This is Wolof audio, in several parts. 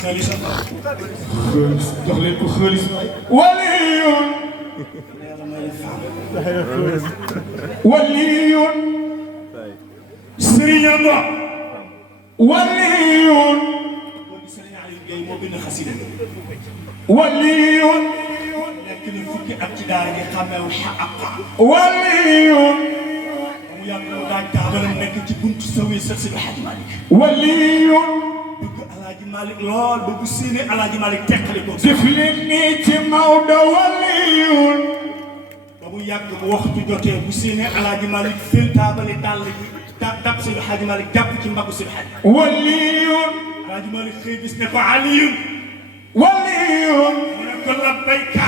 xaalis jox leen ko xaalis waliyun waliyun Serigne Ndo waliyun Serigne Aliou Gueye moo bind xasida waliyun nekk na fukki at ci daara gi xàmmeewu xaqa waliyun mu yàgg na daaj taabalam nekk ci buntu sawi sax si Alaaji Malick waliyun bëgg Alaaji Malick lool ba bu séenee Alaaji Malick teqali ko def leen nii ci Maodo waliyun ba mu yàgg bu waxtu jotee bu séenee Alaaji Malick fël taabali dàll bi dab si Alaaji Malick jàpp ci mbagu si Alaaji waliyun Alaaji Malick xëy gis ne ko Aliyun waliyun mu ne ko labbayka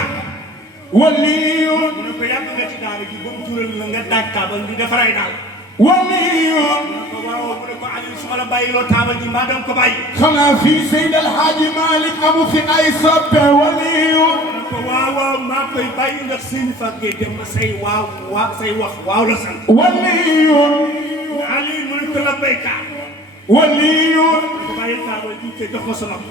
waliyun mu ne ko yàgg nga ci daara gi ba mu tural la nga daaj taabal di defaray daal waliyun mu ne ko waaw mu ne ko Aliou su ma la bàyyiloo taabal ji maa danga ko bàyyi xanaa fii Seydi El Hadji Malick amu fi ay soppe waliyun mu ne ko waaw waaw maa koy bàyyi ndax seen fàggee dem say waaw say wax waaw la sant waliyun Aliou mu ne ko labbayka waliyun ko bàyyi taabal ji te jox ma sa nopp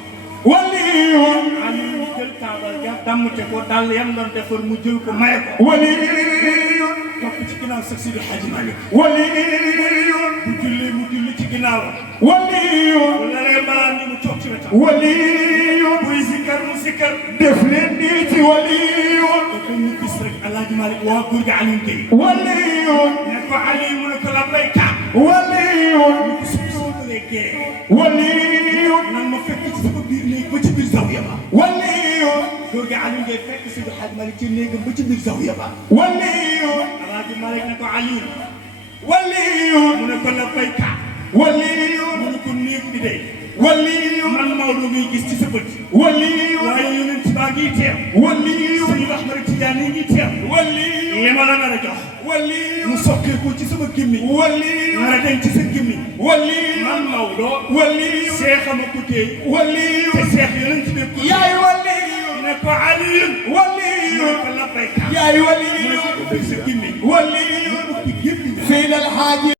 waliyun Aliou jël taabal ja dammute ko dal yam doon defar mu jël ko maye ko waliyun topp ci ginnaaw sax Seydi Hadji Malick waliyun bu julli mu julli ci ginnaaw waliyun bu lalee malaan ni mu toog ci wetam waliyun buy sikkar mu sikkar def leen nii ci waliyun ko ñu gis rek Alaaji Malick waa góor gi Aliou Gueye waliyun ne ko Aliou mu ne ko labbayka waliyun soo ko lekkee waliyun nag ma fekk ci sama biir néeg ba ci biir zawiya ba waliyun góor gi Aliou Gueye fekk Seydi Hadji Malick ci néegam ba ci biir zawiya ba waliyun Alaaji Malick ne ko Aliou waliyun mu ne ko labbayka waliyun mu ne ko néeg bi de waliyun man Maodo ngay gis ci sa bët waliyun waaye yonent baa ngi teew waliyun suñu Ahmad Tijaan yi ngi teew waliyun li ma la nar a jox waliyun mu sokkeeku ci sama gémmiñ waliyun nar a denc ci sa gémmiñ waliyun man Maodo waliyun seex ama ko téye waliyun te seex yonent bi ko yaay waliyun ne ko Aliou mu ne waliyun ko labbayka yaay mu ne waliyun ko ubbi sa gémmiñ waliyun ubbi gémmiñ Seydi El Hadji